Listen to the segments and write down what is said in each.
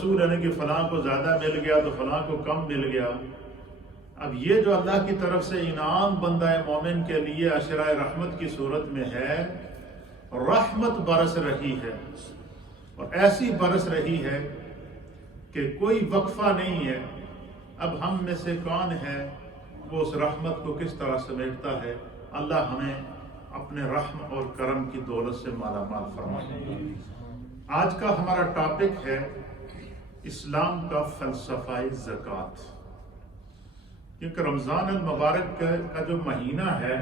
رسول ہے کہ فلاں کو زیادہ مل گیا تو فلاں کو کم مل گیا۔ اب یہ جو اللہ کی طرف سے انعام بندہ مومن کے لیے عشرۂ رحمت کی صورت میں ہے، رحمت برس رہی ہے، اور ایسی برس رہی ہے کہ کوئی وقفہ نہیں ہے۔ اب ہم میں سے کون ہے وہ اس رحمت کو کس طرح سمیٹتا ہے؟ اللہ ہمیں اپنے رحم اور کرم کی دولت سے مالا مال فرمائے۔ آج کا ہمارا ٹاپک ہے اسلام کا فلسفہ زکوٰۃ، کیونکہ رمضان المبارک کا جو مہینہ ہے،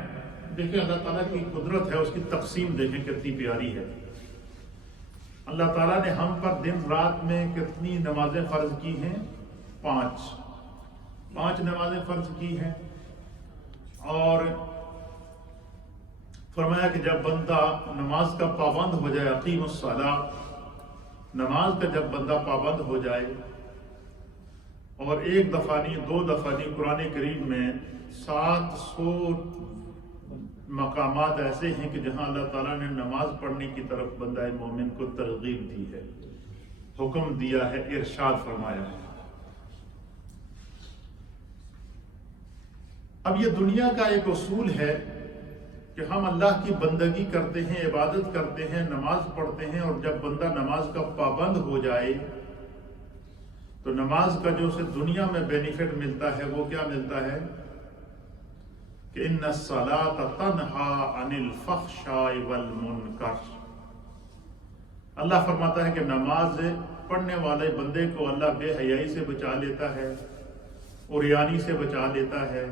دیکھیں اللہ تعالیٰ کی قدرت ہے، اس کی تقسیم دیکھیں کتنی پیاری ہے۔ اللہ تعالیٰ نے ہم پر دن رات میں کتنی نمازیں فرض کی ہیں؟ پانچ نمازیں فرض کی ہیں، اور فرمایا کہ جب بندہ نماز کا پابند ہو جائے، اقیم الصلاۃ، نماز کا جب بندہ پابند ہو جائے، اور ایک دفعہ نہیں دو دفعہ نہیں، قرآن کریم میں 700 مقامات ایسے ہیں کہ جہاں اللہ تعالیٰ نے نماز پڑھنے کی طرف بندہ مومن کو ترغیب دی ہے، حکم دیا ہے، ارشاد فرمایا ہے۔ اب یہ دنیا کا ایک اصول ہے کہ ہم اللہ کی بندگی کرتے ہیں، عبادت کرتے ہیں، نماز پڑھتے ہیں، اور جب بندہ نماز کا پابند ہو جائے تو نماز کا جو اسے دنیا میں بینیفٹ ملتا ہے وہ کیا ملتا ہے کہ ان الصلاۃ تنہا عن الفحشاء والمنکر۔ اللہ فرماتا ہے کہ نماز پڑھنے والے بندے کو اللہ بے حیائی سے بچا لیتا ہے، عریانی سے بچا لیتا ہے،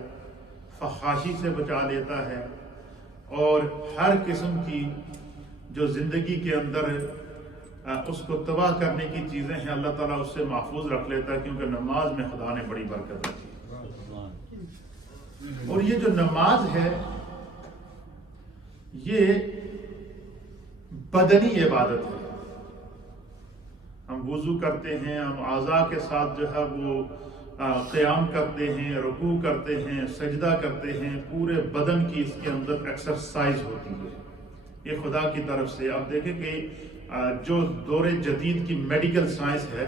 فحاشی سے بچا لیتا ہے، اور ہر قسم کی جو زندگی کے اندر اس کو تباہ کرنے کی چیزیں ہیں اللہ تعالیٰ اس سے محفوظ رکھ لیتا ہے، کیونکہ نماز میں خدا نے بڑی برکت رکھی۔ اور یہ جو نماز ہے یہ بدنی عبادت ہے۔ ہم وضو کرتے ہیں، ہم اعضاء کے ساتھ جو ہے وہ قیام کرتے ہیں، رکوع کرتے ہیں، سجدہ کرتے ہیں، پورے بدن کی اس کے اندر ایکسرسائز ہوتی ہے، یہ خدا کی طرف سے۔ آپ دیکھیں کہ جو دور جدید کی میڈیکل سائنس ہے،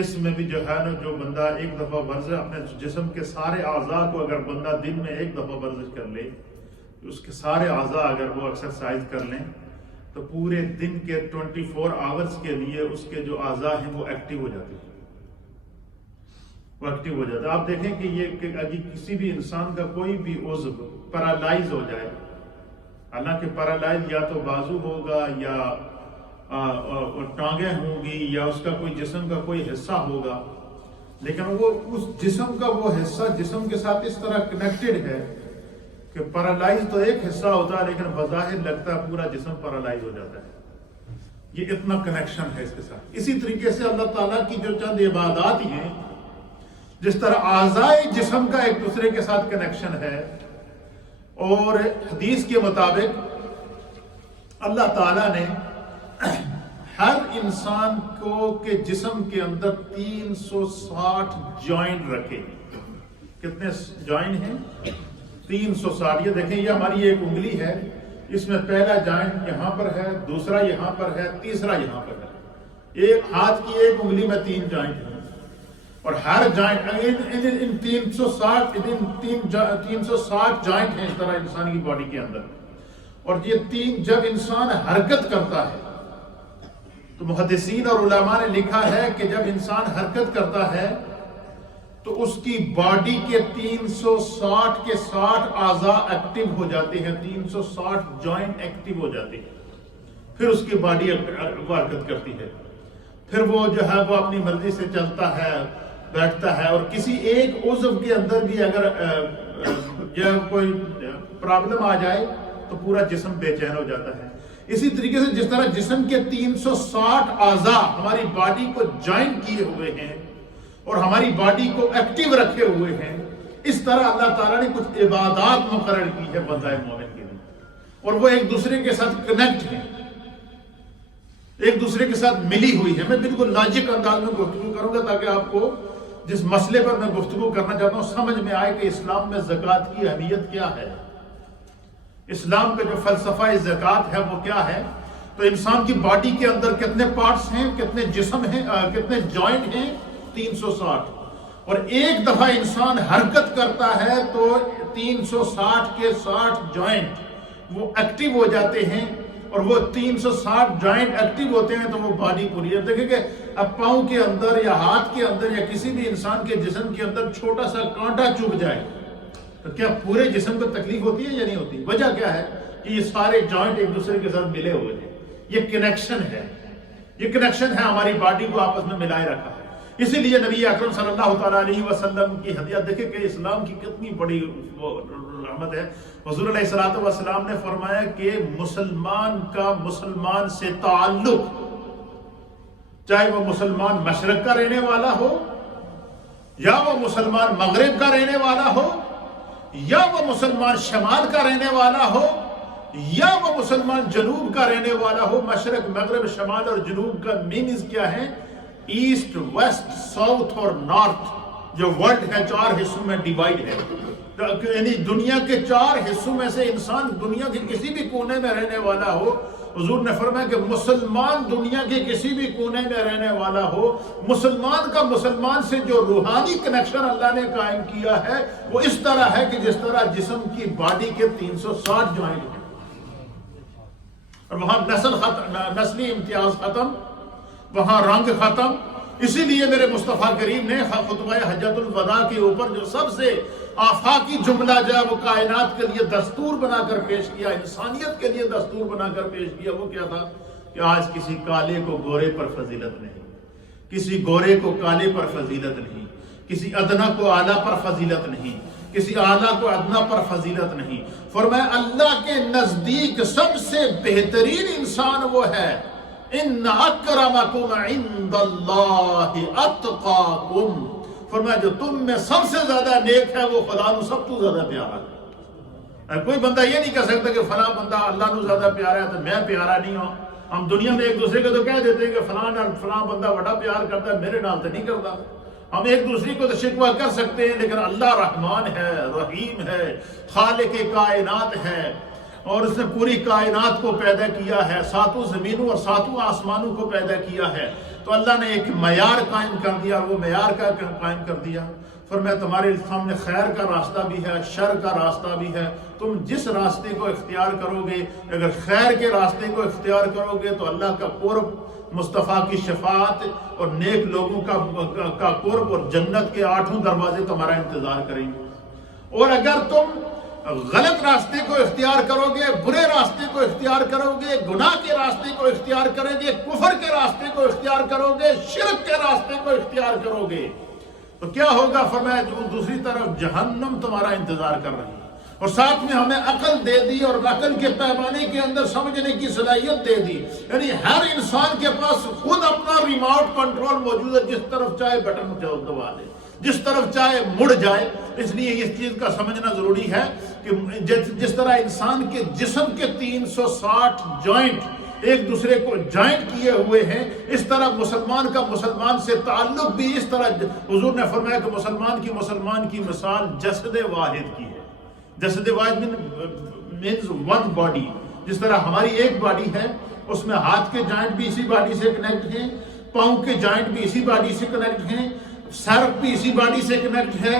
اس میں بھی جو ہے نا، جو بندہ ایک دفعہ ورزش اپنے جسم کے سارے اعضاء کو اگر بندہ دن میں ایک دفعہ ورزش کر لے، اس کے سارے اعضاء اگر وہ ایکسرسائز کر لیں تو پورے دن کے 24 آورز کے لیے اس کے جو اعضاء ہیں وہ ایکٹیو ہو جاتے ہیں، وہ ایکٹیو ہو جاتا ہے۔ آپ دیکھیں کہ یہ کہ کسی بھی انسان کا کوئی بھی عضو پیرالائز ہو جائے، حالانکہ پیرالائز یا تو بازو ہوگا یا ٹانگیں ہوں گی یا اس کا کوئی جسم کا کوئی حصہ ہوگا، لیکن وہ اس جسم کا وہ حصہ جسم کے ساتھ اس طرح کنیکٹڈ ہے کہ پیرالائز تو ایک حصہ ہوتا ہے لیکن بظاہر لگتا ہے پورا جسم پیرالائز ہو جاتا ہے۔ یہ اتنا کنیکشن ہے اس کے ساتھ۔ اسی طریقے سے اللہ تعالیٰ کی جو چند عبادات ہیں، جس طرح اعضاء جسم کا ایک دوسرے کے ساتھ کنیکشن ہے، اور حدیث کے مطابق اللہ تعالیٰ نے ہر انسان کو کے جسم کے اندر 360 جوائنٹ رکھے۔ کتنے جوائنٹ ہیں؟ 360۔ یہ دیکھیں، یہ ہماری ایک انگلی ہے، اس میں پہلا جوائنٹ یہاں پر ہے، دوسرا یہاں پر ہے، تیسرا یہاں پر ہے۔ ایک ہاتھ کی ایک انگلی میں 3 جوائنٹ ہیں، اور ہر جوائنٹ ان 360 جوائنٹ ہیں اس طرح انسان کی باڈی کے اندر۔ اور یہ جب انسان حرکت کرتا ہے تو محدثین اور علماء نے لکھا ہے کہ جب انسان حرکت کرتا ہے تو اس کی باڈی کے 360 کے 60 اعضاء ایکٹیو ہو جاتے ہیں، 360 جوائنٹ ایکٹیو ہو جاتے ہیں، پھر اس کی باڈی وہ حرکت کرتی ہے، پھر وہ جو ہے وہ اپنی مرضی سے چلتا ہے، بیٹھتا ہے۔ اور کسی ایک عضو کے اندر بھی اگر کوئی پرابلم آ جائے تو پورا جسم بے چین ہو جاتا ہے۔ اسی طریقے سے جس طرح جسم کے 360 اعضاء ہماری باڈی کو جوائن کیے ہوئے ہیں اور ہماری باڈی کو ایکٹیو رکھے ہوئے ہیں، اس طرح اللہ تعالیٰ نے کچھ عبادات مقرر کی ہے بندہ مومن کے لیے، اور وہ ایک دوسرے کے ساتھ کنیکٹ ہیں، ایک دوسرے کے ساتھ ملی ہوئی ہے۔ میں بالکل لاجک انداز میں گفتگو کروں گا تاکہ آپ کو جس مسئلے پر میں گفتگو کرنا چاہتا ہوں سمجھ میں آئے کہ اسلام میں زکوٰۃ کی اہمیت کیا ہے، اسلام کا جو فلسفہ زکوٰۃ ہے وہ کیا ہے۔ تو انسان کی باڈی کے اندر کتنے پارٹس ہیں، کتنے جسم ہیں، کتنے جوائنٹ ہیں؟ 360۔ اور ایک دفعہ انسان حرکت کرتا ہے تو 360 کے 60 جوائنٹ وہ ایکٹیو ہو جاتے ہیں، اور وہ 360 جوائنٹ ایکٹیو ہوتے ہیں تو وہ باڈی پوری ہے۔ دیکھیں کہ اب پاؤں کے اندر یا ہاتھ کے اندر یا کسی بھی انسان کے جسم کے اندر چھوٹا سا کانٹا چبھ جائے تو کیا پورے جسم کو تکلیف ہوتی ہے یا نہیں ہوتی؟ وجہ کیا ہے کہ یہ سارے جوائنٹ ایک دوسرے کے ساتھ ملے ہوئے ہیں، یہ کنیکشن ہے، یہ کنیکشن ہے ہماری باڈی کو آپس میں ملائے رکھا ہے۔ اسی لیے نبی اکرم صلی اللہ تعالیٰ علیہ وسلم کی ہدیت دیکھیں کہ اسلام کی کتنی بڑی رحمت ہے۔ حضور علیہ الصلوۃ والسلام نے فرمایا کہ مسلمان کا مسلمان سے تعلق، چاہے وہ مسلمان مشرق کا رہنے والا ہو، یا وہ مسلمان مغرب کا رہنے والا ہو، یا وہ مسلمان شمال کا رہنے والا ہو، یا وہ مسلمان جنوب کا رہنے والا ہو۔ مشرق، مغرب، شمال اور جنوب کا مینز کیا ہے؟ ایسٹ، ویسٹ، ساؤتھ اور نارتھ جو ورلڈ ہے 4 حصوں میں ڈیوائیڈ ہے، یعنی دنیا کے 4 حصوں میں سے انسان دنیا کے کسی بھی کونے میں رہنے والا ہو، حضور نے فرمایا کہ مسلمان دنیا کے کسی بھی کونے میں رہنے والا ہو، مسلمان کا مسلمان سے جو روحانی کنیکشن اللہ نے قائم کیا ہے وہ اس طرح ہے کہ جس طرح جسم کی باڈی کے 360 جوائنٹ ہیں، اور وہاں نسلی امتیاز ختم، وہاں رنگ ختم۔ اسی لیے میرے مصطفیٰ کریم نے خطبہ حجۃ الوداع کے اوپر جو سب سے آفاقی جملہ جو ہے وہ کائنات کے لیے دستور بنا کر پیش کیا، انسانیت کے لیے دستور بنا کر پیش کیا، وہ کیا تھا کہ آج کسی کالے کو گورے پر فضیلت نہیں، کسی گورے کو کالے پر فضیلت نہیں، کسی ادنا کو اعلیٰ پر فضیلت نہیں، کسی اعلیٰ کو ادنا پر فضیلت نہیں۔ فرمایا اللہ کے نزدیک سب سے بہترین انسان وہ ہے، ان اکرمکم عند اللہ اتقاکم، فرمایا جو تم میں سب سے زیادہ نیک ہے وہ خدا نو سب تو زیادہ پیارا ہے۔ کوئی بندہ یہ نہیں کہہ سکتا کہ فلاں بندہ اللہ نو زیادہ پیارا ہے تو میں پیارا نہیں ہوں۔ ہم دنیا میں ایک دوسرے کو تو کہہ دیتے ہیں کہ فلاں بندہ بڑا پیار کرتا ہے، میرے نال تو نہیں کرتا۔ ہم ایک دوسرے کو تو شکوہ کر سکتے ہیں، لیکن اللہ رحمان ہے، رحیم ہے، خالق کائنات ہے، اور اس نے پوری کائنات کو پیدا کیا ہے، 7 زمینوں اور 7 آسمانوں کو پیدا کیا ہے، تو اللہ نے ایک معیار قائم کر دیا، وہ معیار کا قائم کر دیا۔ فرمایا تمہارے سامنے خیر کا راستہ بھی ہے، شر کا راستہ بھی ہے، تم جس راستے کو اختیار کرو گے، اگر خیر کے راستے کو اختیار کرو گے تو اللہ کا قرب، مصطفیٰ کی شفاعت اور نیک لوگوں کا قرب اور جنت کے 8 دروازے تمہارا انتظار کریں گے۔ اور اگر تم غلط راستے کو اختیار کرو گے، برے راستے کو اختیار کرو گے، گناہ کے راستے کو اختیار کرو گے، کفر کے راستے کو اختیار کرو گے، شرک کے راستے کو اختیار کرو گے تو کیا ہوگا؟ فرمایا دوسری طرف جہنم تمہارا انتظار کر رہی ہے۔ اور ساتھ میں ہمیں عقل دے دی اور عقل کے پیمانے کے اندر سمجھنے کی صلاحیت دے دی، یعنی ہر انسان کے پاس خود اپنا ریموٹ کنٹرول موجود ہے، جس طرف چاہے بٹن دبا دے، جس طرف چاہے مڑ جائے۔ اس لیے اس چیز کا سمجھنا ضروری ہے کہ جس طرح انسان کے جسم کے 360 جوائنٹ ایک دوسرے کو جوائنٹ کیے ہوئے ہیں، اس طرح مسلمان کا مسلمان سے تعلق بھی اس طرح۔ حضور نے فرمایا کہ مسلمان کی مثال جسد واحد کی ہے۔ جسد واحد مینز ون باڈی، جس طرح ہماری ایک باڈی ہے، اس میں ہاتھ کے جوائنٹ بھی اسی باڈی سے کنیکٹ ہیں، پاؤں کے جوائنٹ بھی اسی باڈی سے کنیکٹ ہیں، سر بھی اسی باڈی سے کنیکٹ ہے،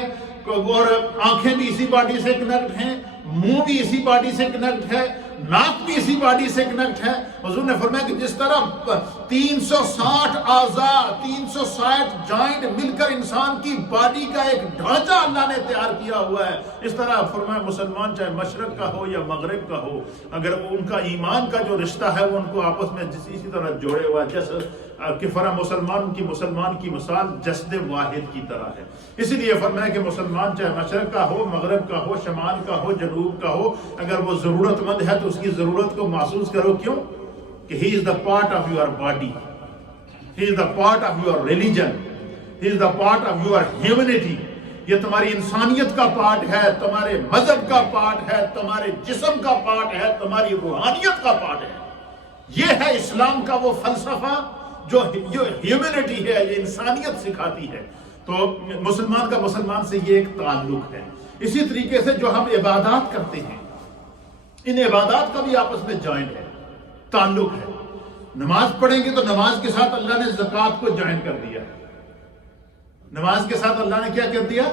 اور آنکھیں بھی اسی باڈی سے کنیکٹ ہیں، منہ بھی اسی باڈی سے کنیکٹ ہے، ناک بھی اسی باڈی سے کنیکٹ ہے۔ حضور نے فرمایا کہ جس طرح 360 اعضاء، 360 جوائنٹ مل کر انسان کی باڈی کا ایک ڈھانچہ اللہ نے تیار کیا ہوا ہے، اس طرح فرمایا مسلمان چاہے مشرق کا ہو یا مغرب کا ہو، اگر ان کا ایمان کا جو رشتہ ہے وہ ان کو آپس میں اسی طرح جوڑے ہوا ہے، جیسے کہ مسلمان کی مثال جسد واحد کی طرح ہے۔ اسی لیے فرمایا کہ مسلمان چاہے مشرق کا ہو، مغرب کا ہو، شمال کا ہو، جنوب کا ہو، اگر وہ ضرورت مند ہے تو اس کی ضرورت کو محسوس کرو۔ کیوں؟ کہ he is the part of your body, he is the part of your religion, he is the part of your humanity۔ یہ تمہاری انسانیت کا پارٹ ہے، تمہارے مذہب کا پارٹ ہے، تمہارے جسم کا پارٹ ہے، تمہاری روحانیت کا پارٹ ہے۔ یہ ہے اسلام کا وہ فلسفہ جو ہیومینٹی ہے، یہ انسانیت سکھاتی ہے۔ تو مسلمان کا مسلمان سے یہ ایک تعلق ہے۔ اسی طریقے سے جو ہم عبادات کرتے ہیں، ان عبادات کا بھی آپس میں جوائنٹ ہے، تعلق ہے۔ نماز پڑھیں گے تو نماز کے ساتھ اللہ نے زکوٰۃ کو جوائن کر دیا. نماز کے ساتھ اللہ نے کیا کر دیا؟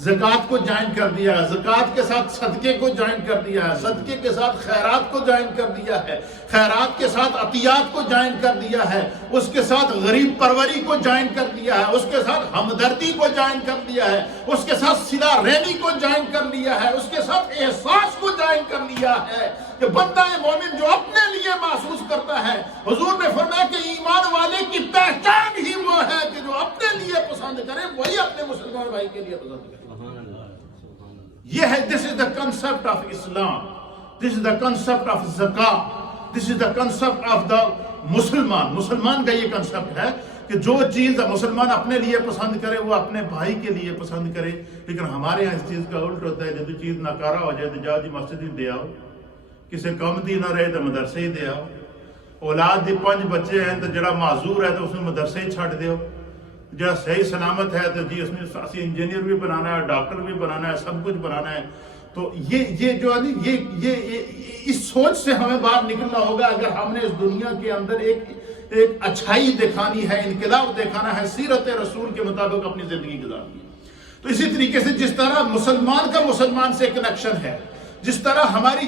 زکوٰۃ کو جوائن کر دیا. زکوٰۃ کے ساتھ صدقے کو جوائن کر دیا ہے. صدقے کے ساتھ خیرات کو جوائن کر دیا ہے. خیرات کے ساتھ عطیات کو جوائن کر دیا ہے. اس کے ساتھ غریب پروری کو جوائن کر دیا ہے. اس کے ساتھ ہمدردی کو جوائن کر دیا ہے. اس کے ساتھ صلہ رحمی کو جوائن کر لیا ہے. اس کے ساتھ احساس کو جوائن کر لیا ہے کہ بندہ مومن جو اپنے لیے محسوس کرتا ہے، حضور نے فرمایا کہ ایمان والے کی پہچان ہی وہ ہے کہ جو اپنے لیے پسند کرے وہی اپنے مسلمان بھائی کے لیے پسند کرے. یہ ہے this is the concept of Islam, this is the concept of zakat, this is the concept of the مسلمان. مسلمان کا یہ کنسپٹ ہے کہ جو چیز مسلمان اپنے لیے پسند کرے وہ اپنے بھائی کے لیے پسند کرے. لیکن ہمارے یہاں اس چیز کا الٹ ہوتا ہے، جب چیز ناکارہ ہو جائے تو جاؤ جی مسجد ہی دے آؤ، کسی کم دی نہ رہے تو مدرسے ہی دے آؤ. اولاد دی 5 بچے ہیں تو جڑا معذور ہے تو اس میں مدرسے ہی چھڑ دیو. جہاں صحیح سلامت ہے تو جی اس میں اسی انجینئر بھی بنانا ہے، ڈاکٹر بھی بنانا ہے، سب کچھ بنانا ہے. تو یہ جو ہے نا یہ اس سوچ سے ہمیں باہر نکلنا ہوگا اگر ہم نے اس دنیا کے اندر ایک اچھائی دکھانی ہے، انقلاب دکھانا ہے، سیرت رسول کے مطابق اپنی زندگی گزارنی ہے. تو اسی طریقے سے جس طرح مسلمان کا مسلمان سے کنیکشن ہے، جس طرح ہماری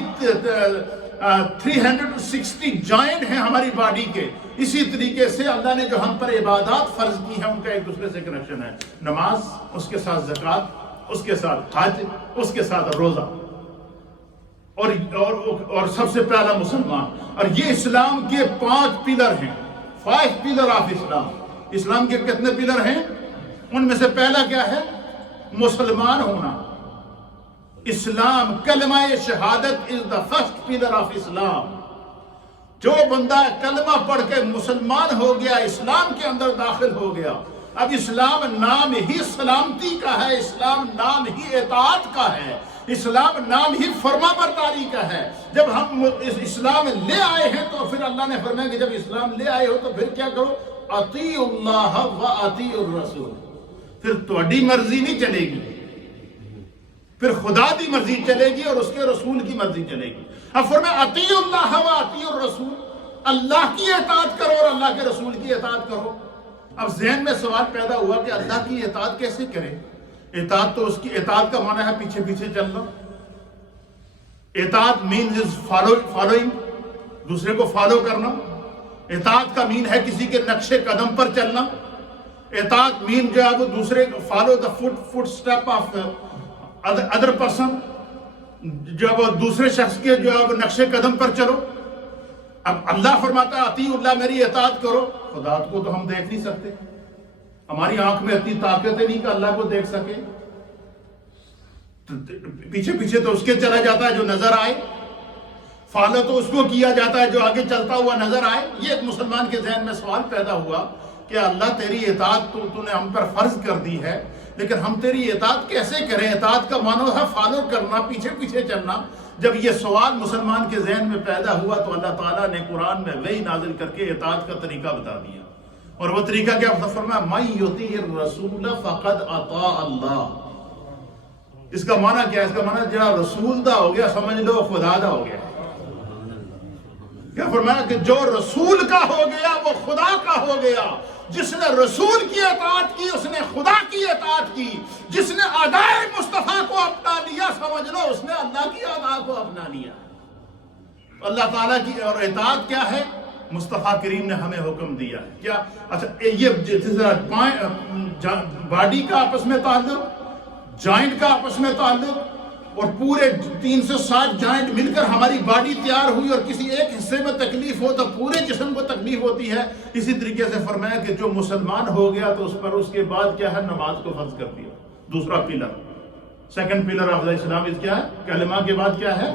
360 جوائنٹ ہیں ہماری باڈی کے، اسی طریقے سے اللہ نے جو ہم پر عبادات فرض کی ہیں ان کا ایک دوسرے سے کنیکشن ہے. نماز، اس کے ساتھ زکوٰۃ، اس کے ساتھ حج، اس کے ساتھ روزہ، اور سب سے پہلا مسلمان. اور یہ اسلام کے 5 پلر ہیں، 5 پلر آف اسلام. اسلام کے کتنے پلر ہیں؟ ان میں سے پہلا کیا ہے؟ مسلمان ہونا. اسلام، کلمہ شہادت is the first pillar of اسلام. جو بندہ کلمہ پڑھ کے مسلمان ہو گیا، اسلام کے اندر داخل ہو گیا. اب اسلام نام ہی سلامتی کا ہے، اسلام نام ہی اطاعت کا ہے، اسلام نام ہی فرما برداری کا ہے. جب ہم اسلام لے آئے ہیں تو پھر اللہ نے فرمایا کہ جب اسلام لے آئے ہو تو پھر کیا کرو؟ اطیعوا اللہ و اطیعوا الرسول. پھر تہاڈی مرضی نہیں چلے گی، پھر خدا دی مرضی چلے گی اور اس کے رسول کی مرضی چلے گی. اب فرمایا اطیعوا اللہ و اطیعوا الرسول، اللہ کی اطاعت کرو اور اللہ کے رسول کی اطاعت کرو. اب ذہن میں سوال پیدا ہوا کہ اللہ کی اطاعت کیسے کریں؟ اطاعت تو اس کی اطاعت کا معنی ہے پیچھے پیچھے چلنا. اطاعت مینز از فالوئنگ، دوسرے کو فالو کرنا. اطاعت کا مین ہے کسی کے نقش قدم پر چلنا. اطاعت مین جو ہے وہ دوسرے کو follow the foot step of other person, جو وہ دوسرے شخص کے جو ہے وہ نقش قدم پر چلو. اب اللہ فرماتا ہے اطیعوا اللہ، میری اطاعت کرو. خدا کو تو ہم دیکھ نہیں سکتے، ہماری آنکھ میں اتنی طاقت نہیں کہ اللہ کو دیکھ سکے. پیچھے پیچھے تو اس کے چلا جاتا ہے جو نظر آئے، فالو تو اس کو کیا جاتا ہے جو آگے چلتا ہوا نظر آئے. یہ ایک مسلمان کے ذہن میں سوال پیدا ہوا کہ اللہ تیری اطاعت تو نے ہم پر فرض کر دی ہے، لیکن ہم تیری اطاعت کیسے کریں؟ اطاعت کا معنی ہے فالو کرنا، پیچھے پیچھے چلنا. جب یہ سوال مسلمان کے ذہن میں پیدا ہوا تو اللہ تعالیٰ نے قرآن میں وحی نازل کر کے اطاعت کا طریقہ بتا دیا. اور وہ طریقہ کیا فرمایا؟ مَن یُطِیعِ الرَّسُولَ فَقَدْ أَطَاعَ اللَّهَ. اس کا معنی کیا ہے؟ اس کا معنی جہاں رسول دا ہو گیا سمجھ لو خدا دا ہو گیا. کیا فرمایا کہ جو رسول کا ہو گیا وہ خدا کا ہو گیا. جس نے رسول کی اطاعت کی اس نے خدا کی اطاعت کی. جس نے ادائے مصطفیٰ کو اپنا لیا سمجھ لو اس نے اللہ کی ادا کو اپنا لیا. اللہ تعالیٰ کی اور اطاعت کیا ہے؟ مصطفیٰ کریم نے ہمیں حکم دیا ہے. کیا؟ اچھا یہ باڈی کا آپس میں تعلق، جوائنٹ کا آپس میں تعلق، اور پورے 360 جوائنٹ مل کر ہماری باڈی تیار ہوئی اور کسی ایک حصے میں تکلیف ہو تو پورے جسم کو تکلیف ہوتی ہے. اسی طریقے سے فرمایا کہ جو مسلمان ہو گیا تو اس پر اس کے بعد کیا ہے؟ نماز کو فرض کر دیا. دوسرا pillar, second pillar of the Islam is کیا ہے؟ کلمہ کے بعد کیا ہے؟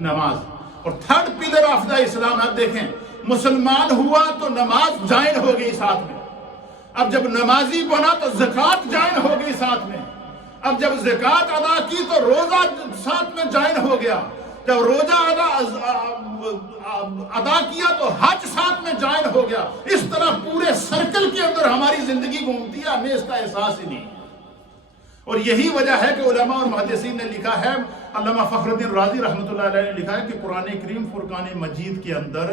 نماز. اور third pillar of the Islam آپ دیکھیں، مسلمان ہوا تو نماز جوائن ہو گئی ساتھ میں. اب جب نمازی بنا تو زکوٰۃ جوائن ہو گئی ساتھ میں. اب جب زکوٰۃ ادا کی تو روزہ ساتھ میں جوائن ہو گیا. جب روزہ ادا کیا تو حج ساتھ میں جوائن ہو گیا. اس طرح پورے سرکل کے اندر ہماری زندگی گھومتی ہے، ہمیں اس کا احساس ہی نہیں. اور یہی وجہ ہے کہ علماء اور محدثین نے لکھا ہے، علامہ فخر الدین رازی رحمۃ اللہ علیہ نے لکھا ہے کہ قرآن کریم فرقان مجید کے اندر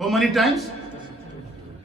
How many times?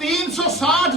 360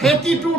32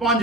5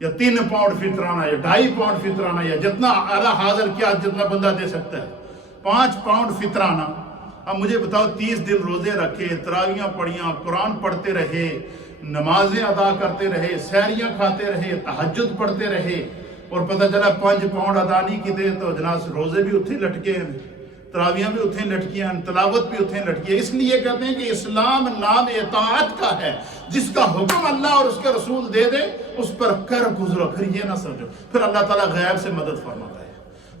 یا 3 پاؤنڈ فطرانہ یا 2.5 پاؤنڈ فطرانہ یا جتنا اعلیٰ حاضر کیا جتنا بندہ دے سکتا ہے 5 پاؤنڈ فطرانہ. اب مجھے بتاؤ 30 دن روزے رکھے، تراویحاں پڑھیاں، قرآن پڑھتے رہے، نمازیں ادا کرتے رہے، سحریاں کھاتے رہے، تہجد پڑھتے رہے، اور پتہ چلا 5 پاؤنڈ ادا نہیں کیتے تو جناب روزے بھی اتھے لٹکے ہیں، تراویحاں بھی اتھے لٹکیاں، تلاوت بھی اتھے لٹکی ہے. اس لیے کہتے ہیں کہ اسلام نام اطاعت کا ہے. جس کا حکم اللہ اور اس کے رسول دے دے اس پر کر گزرو، پھر یہ نہ سمجھو. پھر اللہ تعالیٰ غیب سے مدد فرماتا ہے.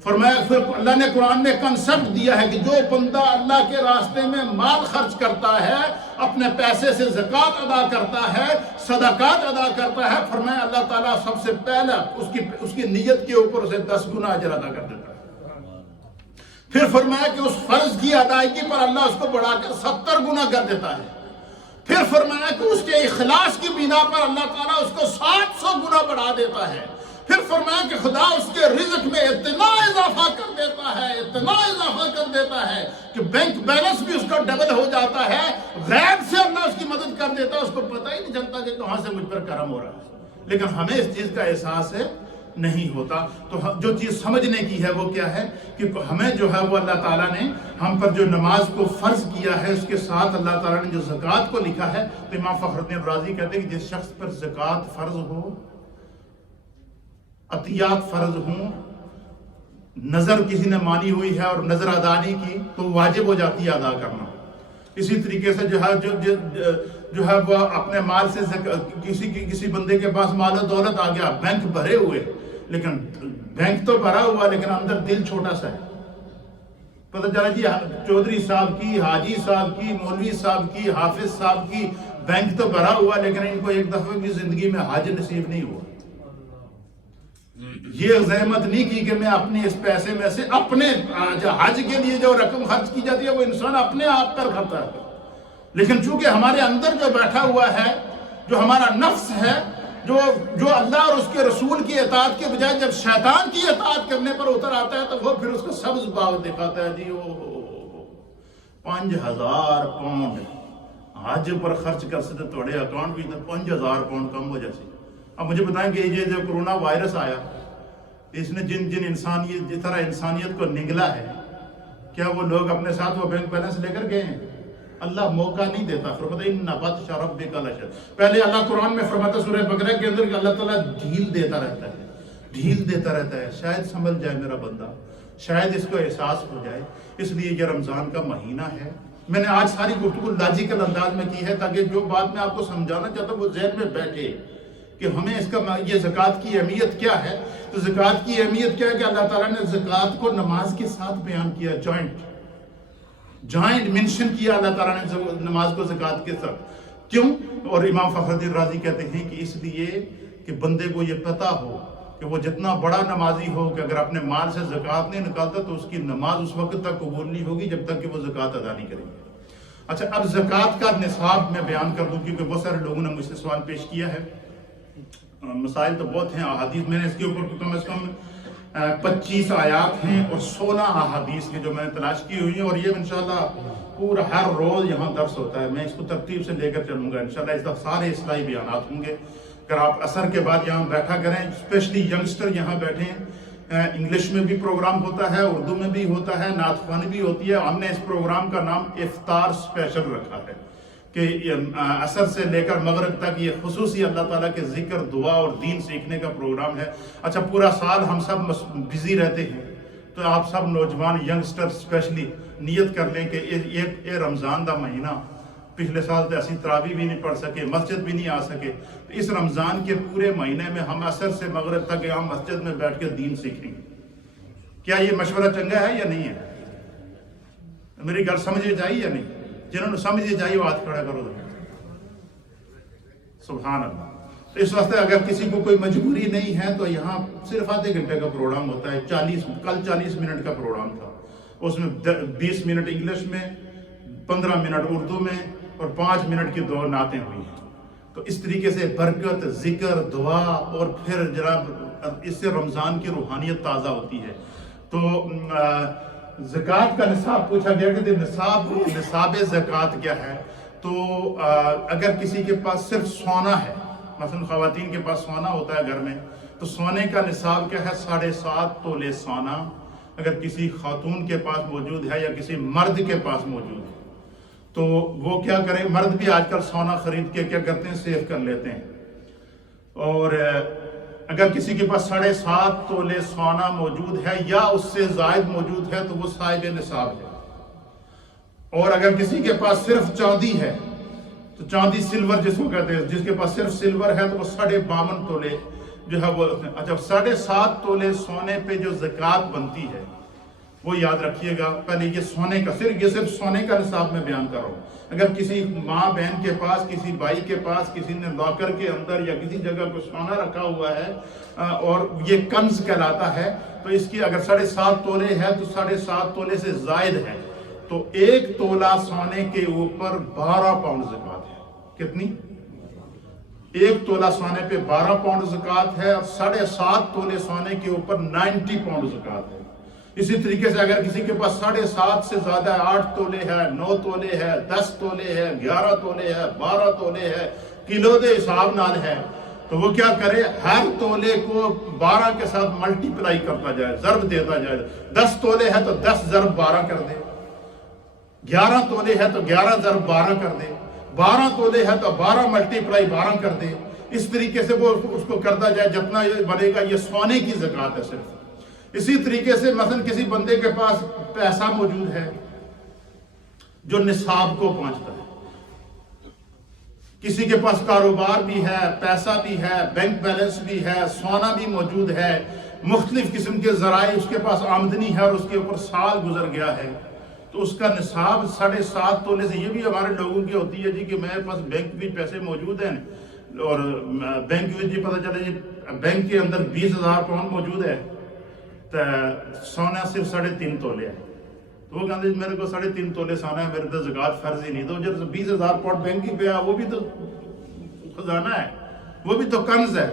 فرمایا پھر اللہ نے قرآن میں کنسپٹ دیا ہے کہ جو بندہ اللہ کے راستے میں مال خرچ کرتا ہے، اپنے پیسے سے زکوٰۃ ادا کرتا ہے، صدقات ادا کرتا ہے، فرمایا اللہ تعالیٰ سب سے پہلا اس کی نیت کے اوپر اسے 10 گنا اجر ادا کر دیتا ہے. پھر فرمایا کہ اس فرض کی ادائیگی پر اللہ اس کو بڑھا کر 70 گنا کر دیتا ہے. پھر فرمایا کہ اس کے اخلاص کی بنا پر اللہ تعالیٰ اس کو 700 گنا بڑھا دیتا ہے. پھر فرمایا کہ خدا اس کے رزق میں اتنا اضافہ کر دیتا ہے، اتنا اضافہ کر دیتا ہے کہ بینک بیلنس بھی اس کا ڈبل ہو جاتا ہے. غیب سے اللہ اس کی مدد کر دیتا ہے، اس کو پتہ ہی نہیں چلتا کہ کہاں سے مجھ پر کرم ہو رہا ہے. لیکن ہمیں اس چیز کا احساس نہیں ہوتا. تو جو چیز سمجھنے کی ہے وہ کیا ہے کہ ہمیں جو ہے وہ اللہ تعالیٰ نے ہم پر جو نماز کو فرض کیا ہے، اس کے ساتھ اللہ تعالیٰ نے جو زکوٰۃ کو لکھا ہے. تو امام فخر الدین رازی کہتے ہیں کہ جس شخص پر زکوٰۃ فرض ہو، عطیات فرض ہوں، نظر کسی نے مانی ہوئی ہے اور نظر ادا نہیں کی تو واجب ہو جاتی ہے ادا کرنا. اسی طریقے سے جو ہے وہ اپنے مال سے کسی بندے کے پاس مال و دولت آ گیا، بینک بھرے ہوئے، لیکن بینک تو بھرا ہوا لیکن اندر دل چھوٹا سا ہے. پتہ چلا جی چودھری صاحب کی، حاجی صاحب کی، مولوی صاحب کی، حافظ صاحب کی بینک تو بھرا ہوا لیکن ان کو ایک دفعہ بھی زندگی میں حج نصیب نہیں ہوا. یہ زحمت نہیں کی کہ میں اپنے اس پیسے میں سے اپنے حج کے لیے جو رقم خرچ کی جاتی ہے وہ انسان اپنے آپ پر کرتا ہے. لیکن چونکہ ہمارے اندر جو بیٹھا ہوا ہے، جو ہمارا نفس ہے، جو اللہ اور اس کے رسول کی اطاعت کے بجائے جب شیطان کی اطاعت کرنے پر اتر آتا ہے تو وہ پھر اس کو سبز باغ دکھاتا ہے. جی 5000 پاؤنڈ حج پر خرچ کر سکتے توڑے اکاؤنٹ بھی 5000 پاؤنڈ کم ہو جیسے. اب مجھے بتائیں کہ یہ جو کرونا وائرس آیا، اس نے جن انسانیت جس طرح انسانیت کو نگلا ہے، کیا وہ لوگ اپنے ساتھ وہ بینک بیلنس لے کر گئے ہیں؟ اللہ موقع نہیں دیتا. فرماتا ان بطش ربک لشدید. پہلے اللہ قرآن میں فرماتا سورہ بقرہ کے اندر کہ اللہ تعالیٰ ڈھیل دیتا رہتا ہے. شاید سنبھل جائے میرا بندہ، شاید اس کو احساس ہو جائے. اس لیے یہ رمضان کا مہینہ ہے. میں نے آج ساری گفتگو لاجیکل انداز میں کی ہے تاکہ جو بات میں آپ کو سمجھانا چاہتا ہوں وہ ذہن میں بیٹھے کہ ہمیں اس کا یہ زکوٰۃ کی اہمیت کیا ہے. تو زکوٰۃ کی اہمیت کیا ہے کہ اللہ تعالیٰ نے زکوٰۃ کو نماز کے ساتھ بیان کیا، جوائنٹ منشن کیا اللہ تعالیٰ نے نماز کو زکوٰۃ کے ساتھ. کیوں؟ اور امام فخر الدین رازی کہتے ہیں کہ اس لیے کہ بندے کو یہ پتہ ہو کہ وہ جتنا بڑا نمازی ہو کہ اگر اپنے مال سے زکوٰۃ نہیں نکالتا تو اس کی نماز اس وقت تک قبول نہیں ہوگی جب تک کہ وہ زکوٰۃ ادا نہیں کرے گا. اچھا، اب زکوٰۃ کا نصاب میں بیان کر دوں کیونکہ بہت سارے لوگوں نے مجھ سے سوال پیش کیا ہے. مسائل تو بہت ہیں. احادیث میں نے اس کے اوپر کم از کم 25 آیات ہیں اور 16 احادیث ہیں جو میں نے تلاش کی ہوئی ہیں، اور یہ انشاءاللہ پورا ہر روز یہاں درس ہوتا ہے. میں اس کو ترتیب سے لے کر چلوں گا انشاءاللہ. اس طرح سارے اصلاحی بیانات ہوں گے. اگر آپ عصر کے بعد یہاں بیٹھا کریں، اسپیشلی ینگسٹر یہاں بیٹھیں. انگلش میں بھی پروگرام ہوتا ہے، اردو میں بھی ہوتا ہے، نعت خوانی بھی ہوتی ہے. ہم نے اس پروگرام کا نام افطار اسپیشل رکھا ہے کہ عصر سے لے کر مغرب تک یہ خصوصی اللہ تعالیٰ کے ذکر، دعا اور دین سیکھنے کا پروگرام ہے. اچھا، پورا سال ہم سب بزی رہتے ہیں تو آپ سب نوجوان ینگسٹر اسپیشلی نیت کر لیں کہ یہ رمضان دا مہینہ، پچھلے سال تو اسی تراویح بھی نہیں پڑھ سکے، مسجد بھی نہیں آ سکے، تو اس رمضان کے پورے مہینے میں ہم عصر سے مغرب تک یہاں مسجد میں بیٹھ کے دین سیکھیں گے. کیا یہ مشورہ چنگا ہے یا نہیں ہے؟ میری گل سمجھے چاہیے یا نہیں؟ جنہوں نے سمجھے چاہیے وہ ہاتھ کھڑا کرو. سبحان اللہ. تو اس واسطے اگر کسی کو کوئی مجبوری نہیں ہے تو یہاں صرف آدھے گھنٹے کا پروگرام ہوتا ہے. کل 40 منٹ کا پروگرام تھا، اس میں 20 منٹ انگلش میں، 15 منٹ اردو میں اور 5 منٹ کی 2 نعتیں ہوئی ہیں. تو اس طریقے سے برکت، ذکر، دعا اور پھر جناب اس سے رمضان کی روحانیت تازہ ہوتی ہے. تو زکوٰۃ کا نصاب پوچھا گیا کہ نصاب زکوٰۃ کیا ہے. تو اگر کسی کے پاس صرف سونا ہے، مثلا خواتین کے پاس سونا ہوتا ہے گھر میں، تو سونے کا نصاب کیا ہے؟ 7.5 تولے سونا اگر کسی خاتون کے پاس موجود ہے یا کسی مرد کے پاس موجود ہے تو وہ کیا کریں؟ مرد بھی آج کل سونا خرید کے کیا کرتے ہیں؟ سیو کر لیتے ہیں. اور اگر کسی کے پاس 7.5 تولے سونا موجود ہے یا اس سے زائد موجود ہے تو وہ صاحب نصاب ہے. اور اگر کسی کے پاس صرف چاندی ہے تو چاندی سلور جس کو کہتے ہیں، جس کے پاس صرف سلور ہے تو وہ 52.5 تولے جو ہے وہ. اچھا 7.5 تولے سونے پہ جو زکوٰۃ بنتی ہے وہ یاد رکھیے گا. پہلے یہ سونے کا صرف سونے کا نصاب میں بیان کر رہا ہوں. اگر کسی ماں بہن کے پاس، کسی بھائی کے پاس، کسی نے لاکر کے اندر یا کسی جگہ کو سونا رکھا ہوا ہے اور یہ کنز کہلاتا ہے تو اس کی اگر 7.5 تولے ہے تو 7.5 تولے سے زائد ہے تو 1 تولہ سونے کے اوپر 12 پاؤنڈ زکوٰۃ ہے. کتنی؟ 1 تولہ سونے پہ 12 پاؤنڈ زکوٰۃ ہے اور 7.5 تولے سونے کے اوپر 90 پاؤنڈ زکوٰۃ ہے. اسی طریقے سے اگر کسی کے پاس 7.5 سے زیادہ ہے، 8 تولے ہے، 9 تولے ہے، 10 تولے ہے، 11 تولے ہے، 12 تولے ہے، کلو دے حساب نال ہے تو وہ کیا کرے؟ ہر تولے کو 12 کے ساتھ ملٹی پلائی کرتا جائے، ضرب دیتا جائے. 10 تولے ہے تو 10 ضرب 12 کر دے، 11 تولے ہے تو 11 ضرب 12 کر دے، 12 تولے ہے تو 12 ملٹی پلائی 12 کر دے. اس طریقے سے وہ اس کو کرتا جائے جتنا بنے گا. یہ سونے کی زکوٰۃ ہے صرف. اسی طریقے سے مثلا کسی بندے کے پاس پیسہ موجود ہے جو نصاب کو پہنچتا ہے، کسی کے پاس کاروبار بھی ہے، پیسہ بھی ہے، بینک بیلنس بھی ہے، سونا بھی موجود ہے، مختلف قسم کے ذرائع اس کے پاس آمدنی ہے اور اس کے اوپر سال گزر گیا ہے تو اس کا نصاب 7.5 تولے سے. یہ بھی ہمارے لوگوں کی ہوتی ہے جی کہ میرے پاس بینک بھی پیسے موجود ہیں اور بینک میں جی پتہ چلے جی بینک کے اندر 20,000 پاؤنڈ موجود ہے تو سونا صرف 3.5 تولے ہے. تو وہ کہتے ہیں میرے کو 3.5 تولے سونا ہے، میرے تو زکوٰۃ فرض ہی نہیں. تو جب 20,000 پاؤنڈ بینک ہی پہ ہے وہ بھی تو خزانہ ہے، وہ بھی تو کنز ہے.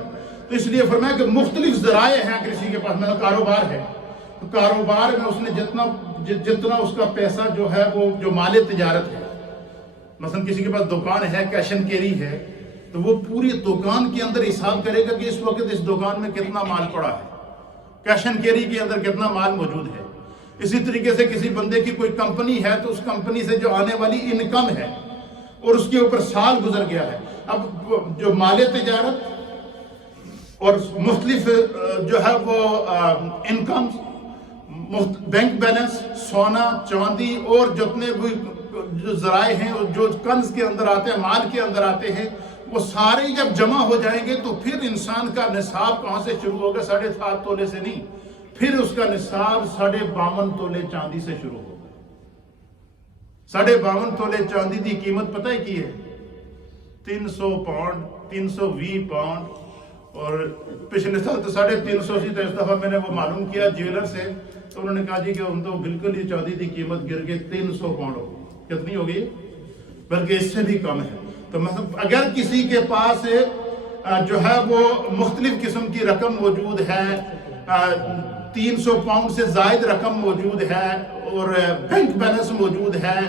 تو اس لیے فرمایا کہ مختلف ذرائع ہیں. کسی کے پاس مثلا کاروبار ہے تو کاروبار میں اس نے جتنا اس کا پیسہ جو ہے وہ جو مال تجارت ہے، مثلا کسی کے پاس دکان ہے، کیش اینڈ کیری ہے تو وہ پوری دکان کے اندر حساب کرے گا کہ اس وقت اس دکان میں کتنا مال پڑا ہے، کیش اینڈ کیری کے اندر کتنا مال موجود ہے. اسی طریقے سے کسی بندے کی کوئی کمپنی ہے تو اس کمپنی سے جو آنے والی انکم ہے اور اس کے اوپر سال گزر گیا ہے. اب جو مال تجارت اور مختلف جو ہے وہ انکم، بینک بیلنس، سونا، چاندی اور جتنے بھی جو ذرائع ہیں جو کنز کے اندر آتے ہیں، مال کے اندر آتے ہیں، وہ سارے جب جمع ہو جائیں گے تو پھر انسان کا نصاب کہاں سے شروع ہوگا؟ 7.5 تولے سے نہیں، پھر اس کا نصاب 52.5 تولے چاندی سے شروع ہوگا. 52.5 تولے چاندی کی قیمت پتہ ہے کی ہے؟ 300 پاؤنڈ، 320 پاؤنڈ. اور پچھلے سال تو 350 سی. تو اس دفعہ میں نے وہ معلوم کیا جیولر سے تو انہوں نے کہا جی کہ ہم تو بالکل ہی چاندی کی قیمت گر کے 300 پاؤنڈ ہوگی. کتنی ہوگی؟ بلکہ اس سے بھی کم ہے. تو مثلا اگر کسی کے پاس جو ہے وہ مختلف قسم کی رقم موجود ہے، 300 پاؤنڈ سے زائد رقم موجود ہے اور بینک بیلنس موجود ہے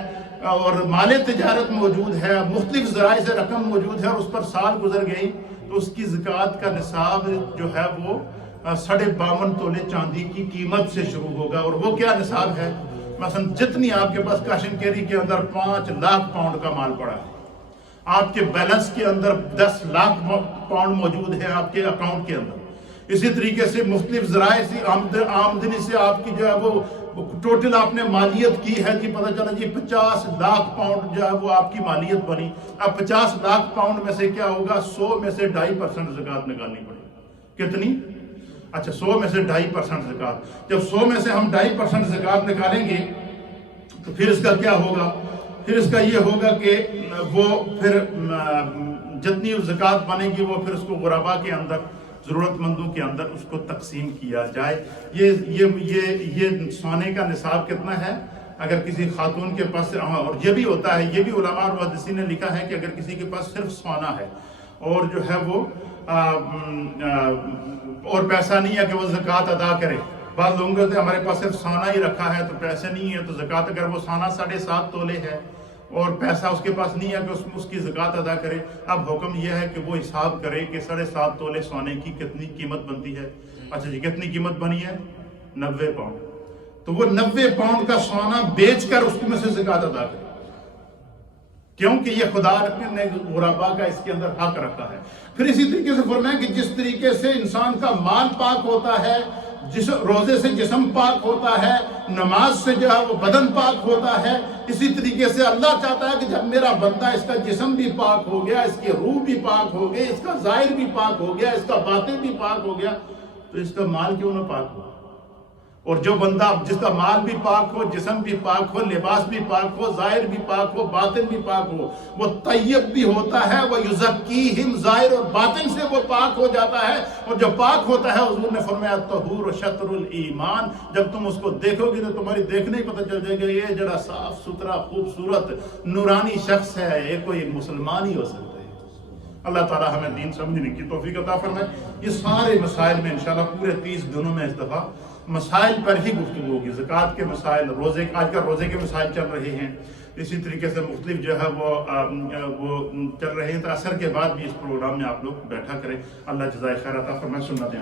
اور مال تجارت موجود ہے، مختلف ذرائع سے رقم موجود ہے اور اس پر سال گزر گئی تو اس کی زکوٰۃ کا نصاب جو ہے وہ 52.5 تولے چاندی کی قیمت سے شروع ہوگا. اور وہ کیا نصاب ہے؟ مثلا جتنی آپ کے پاس کیش اینڈ کیری کے اندر 5 لاکھ پاؤنڈ کا مال پڑا ہے، آپ کے بیلنس کے اندر 10 لاکھ پاؤنڈ موجود ہے آپ کے اکاؤنٹ کے اندر. اسی طریقے سے مختلف ذرائع سے آمدنی سے آپ کی جو ہے وہ ٹوٹل آپ نے مالیت کی ہے جی پتہ چلا جی 50 لاکھ پاؤنڈ جو ہے وہ آپ کی مالیت بنی. اب 50 لاکھ پاؤنڈ میں سے کیا ہوگا؟ 100 میں سے 2.5% زکوٰۃ نکالنی پڑے گی. کتنی؟ اچھا 100 میں سے 2.5% زکوٰۃ. جب 100 میں سے ہم 2.5% زکوٰۃ نکالیں گے تو پھر اس کا کیا ہوگا؟ پھر اس کا یہ ہوگا کہ وہ پھر جتنی زکوٰۃ بنے گی وہ پھر اس کو غربا کے اندر، ضرورت مندوں کے اندر اس کو تقسیم کیا جائے. یہ سونے کا نصاب کتنا ہے؟ اگر کسی خاتون کے پاس، اور یہ بھی ہوتا ہے، یہ بھی علماء اور محدثین نے لکھا ہے کہ اگر کسی کے پاس صرف سونا ہے اور جو ہے وہ اور پیسہ نہیں ہے کہ وہ زکوٰۃ ادا کرے. بعض لوگوں کہتے ہیں ہمارے پاس صرف سونا ہی رکھا ہے تو پیسے نہیں ہے تو زکوٰۃ. اگر وہ سونا 7.5 تولے ہے اور پیسہ اس کے پاس نہیں ہے کہ اس کی زکوٰۃ ادا کرے. اب حکم یہ ہے کہ وہ حساب کرے کہ 7.5 تولے سونے کی کتنی قیمت بنتی ہے. اچھا جی کتنی قیمت بنی ہے؟ 90 پاؤنڈ. تو وہ 90 پاؤنڈ کا سونا بیچ کر اس میں سے زکوٰۃ ادا کرے، کیونکہ یہ خدا نے غربا کا اس کے اندر حق رکھا ہے. پھر اسی طریقے سے فرمایا کہ جس طریقے سے انسان کا مال پاک ہوتا ہے، روزے سے جسم پاک ہوتا ہے، نماز سے جو ہے وہ بدن پاک ہوتا ہے، اسی طریقے سے اللہ چاہتا ہے کہ جب میرا بندہ اس کا جسم بھی پاک ہو گیا، اس کی روح بھی پاک ہو گئی، اس کا ظاہر بھی پاک ہو گیا، اس کا باطن بھی پاک ہو گیا، تو اس کا مال کیوں نہ پاک ہو؟ اور جو بندہ جس کا مال بھی پاک ہو، جسم بھی پاک ہو، لباس بھی پاک ہو، ظاہر بھی پاک ہو، باطن بھی پاک ہو، وہ طیب بھی ہوتا ہے. وہ یزکیہم، ظاہر اور باطن سے وہ پاک ہو جاتا ہے. اور جو پاک ہوتا ہے حضور نے فرمایا طہور شطر الایمان، جب تم اس کو دیکھو گے تو تمہاری دیکھنے ہی پتہ چل جائے گا یہ جڑا صاف ستھرا خوبصورت نورانی شخص ہے یہ کوئی مسلمان ہی ہو سکتا ہے. اللہ تعالیٰ ہمیں دین سمجھنے کی توفیق عطا فرمائے. یہ سارے مسائل میں انشاءاللہ پورے 30 دنوں میں اس دفعہ مسائل پر ہی گفتگو ہوگی. زکوٰۃ کے مسائل، روزے، آج کل روزے کے مسائل چل رہے ہیں، اسی طریقے سے مختلف جو ہے وہ چل رہے ہیں. تو عصر کے بعد بھی اس پروگرام میں آپ لوگ بیٹھا کریں. اللہ جزائے خیر عطا فرمائے. سنت